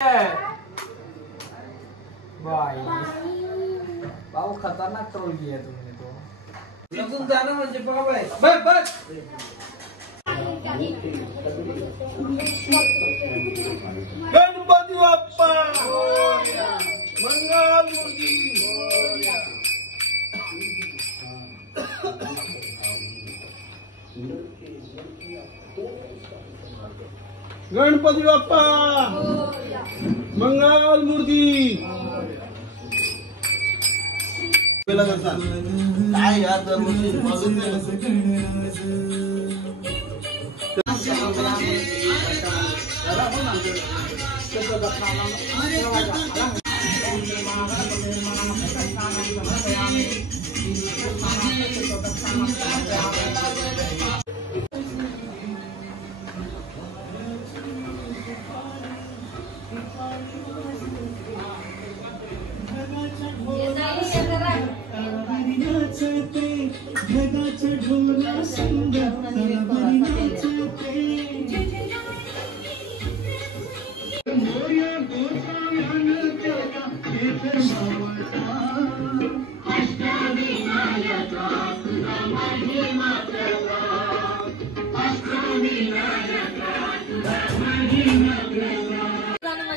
बाई भाऊ खतरनाक ट्रोल आहे तुम्ही तो तिथून जाणं म्हणजे बाबा आहे बस बस गणपती बाप्पा मंगलमूर्ती गणपती बाप्पा मंगलमूर्ती काय यार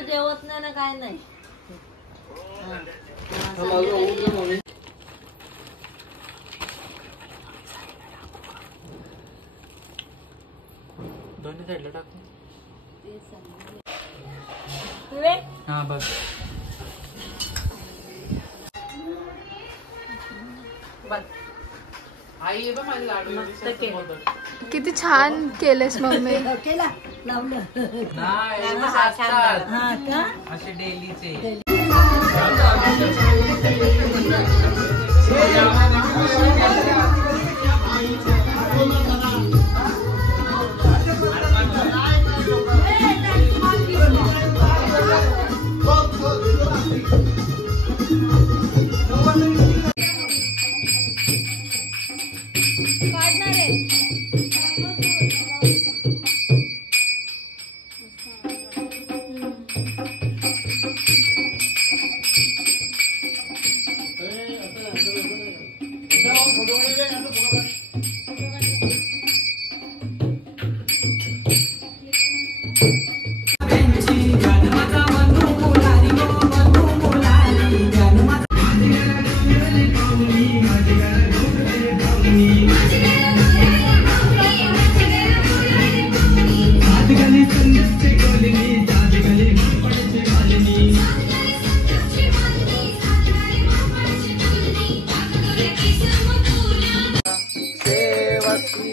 जेवत नाही ना काय नाही दोन्ही साईडला टाकू हा बस आई बघ माझी लाडू किती छान केलेस मम्मी केला लावलं नाही असे डेलीचे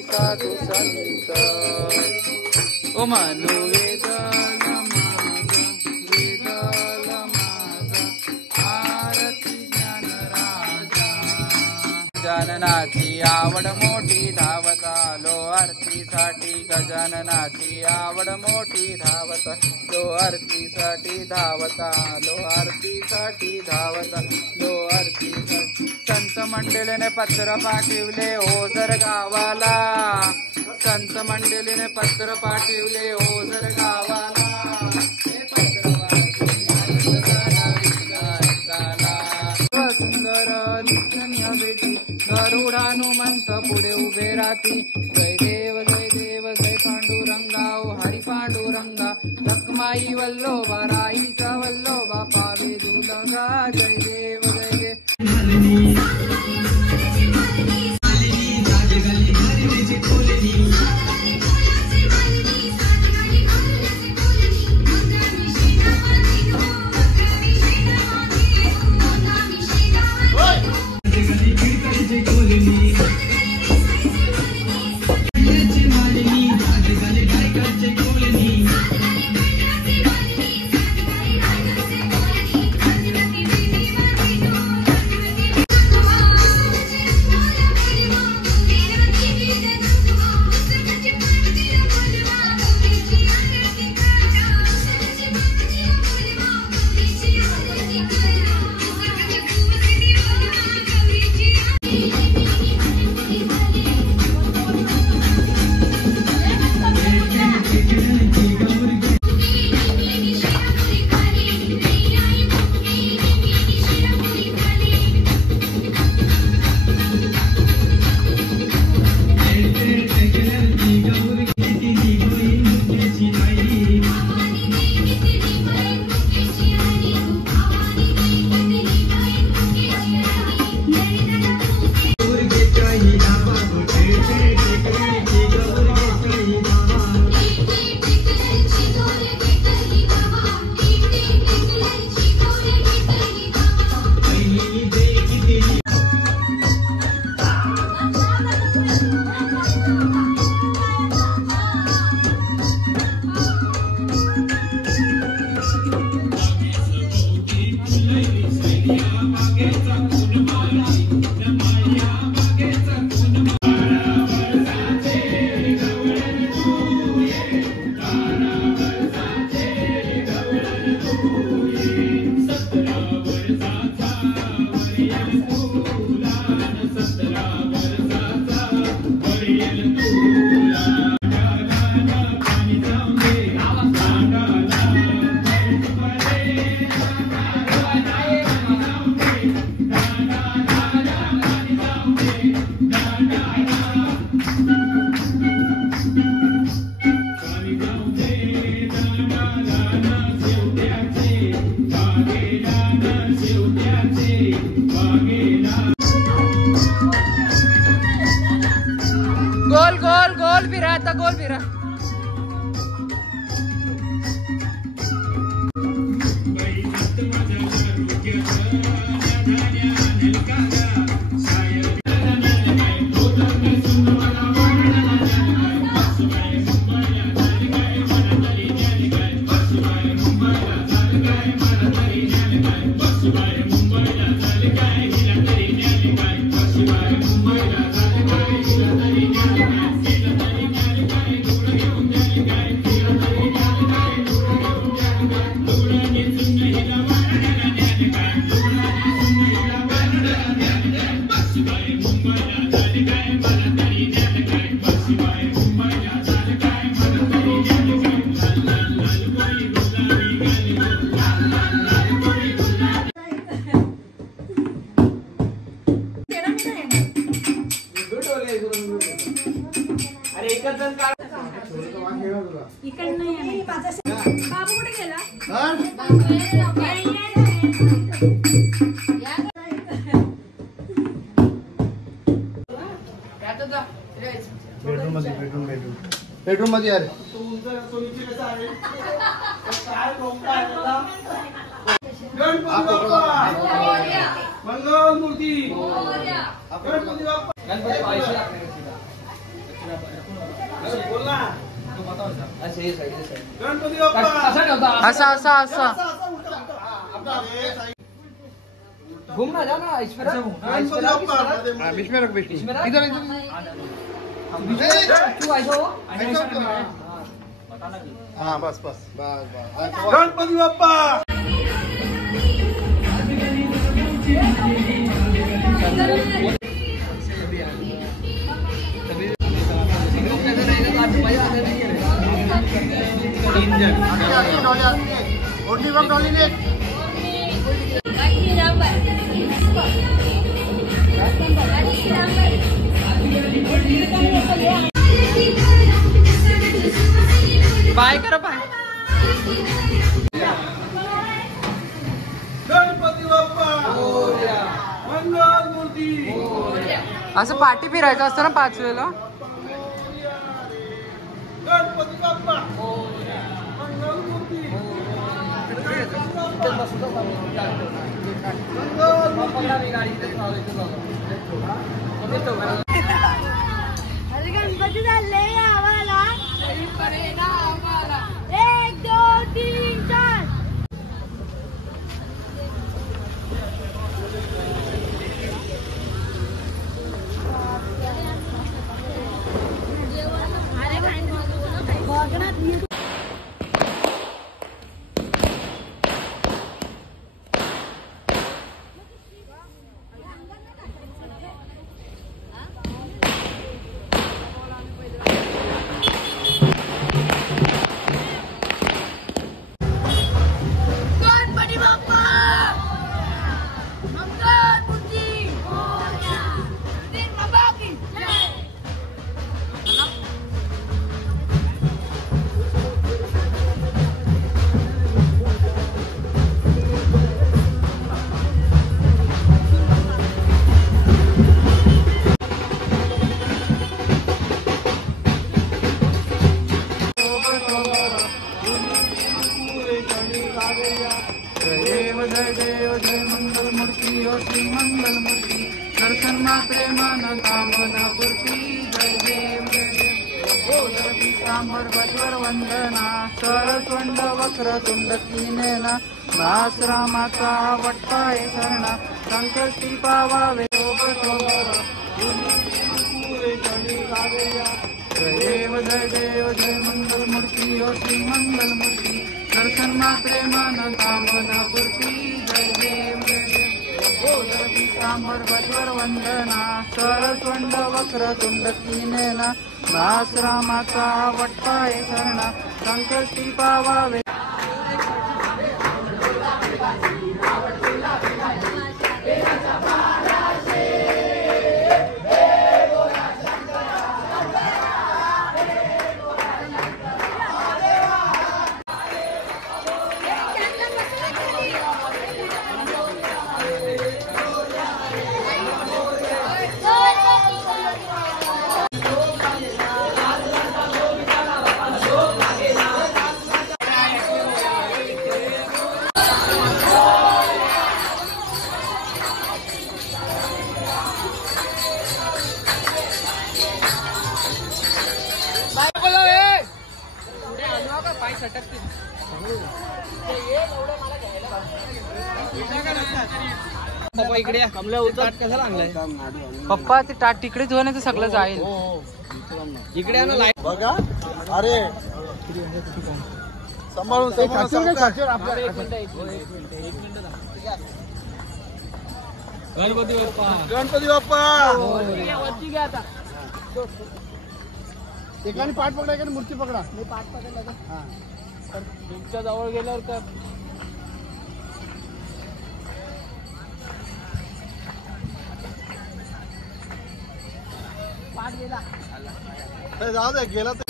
साधु संत ओ मानो वेदाला माझा आरती ज्ञान राजा गजाननाची आवड मोठी धावत आलो आरतीसाठी गजाननाची आवड मोठी धावत आलो आरतीसाठी धावत आलो आरतीसाठी धावत आलो आरतीसाठी संत मंडळीने पत्र पाठवले ओझर गावाला संत मंडळीने पत्र पाठवले ओझर गावाला सुंदर नित्य भेटी गरुडानुमंत पुढे उभे राहती जय देव जय पांडुरंगा ओ हरी पांडुरंगा लखमाई वल्लोबा राईचा वल्लोबा पावे दुलंगा जय देव गोल गोल गोल फिरा आता गोल फिरा. बेडरूम मध्ये यार मंगल मूर्ती गणपती बाप्पा असा असा असा घूम ना जाना इसमें रख इधर इधर तू ऐसा हो हाँ बस बस बस बस गणपती बाप्पा बाय करा बाय. गणपती बाप्पा मंगल मूर्ती असं पाठी फिरायचं असतं ना 5 वेळेला. गणपती बाप्पा मंगल मूर्ती अरे गणपती चालले आम्हाला 1 2 3 4. जय देव जय मंगल मूर्ती ओ श्री मंगल मूर्ती दर्शन मात्रे मन कामना पूर्ती. जय देव पीतांबर बजवर वंदना सरस्वंड वक्र तुंड कीनेना नास रामाचा वट्टाय शरणा संकष्टी पावावे. जय देव जय मंगल मूर्ती ओ श्री मंगल मूर्ती दर्शन मात्रे मन कामना पूर्ती जय देव जय देव पीतांबर बलिवर वंदना सरस्वंड वक्रतुंड कीनेना दास रामाचा वट्टाय शरणा संकष्टी पावावे इकडे कसा लागलाय पप्पा ते टाट तिकडे धुवायचं सगळं जाईल इकडे बघा अरे सांभाळून गणपती बाप्पा गणपती बाप्पा एकाने पाठ पकडा एकाने मूर्ती पकडा मी पाठ पकडला हा तुमच्या जवळ गेल्यावर तर जाऊ दे गेला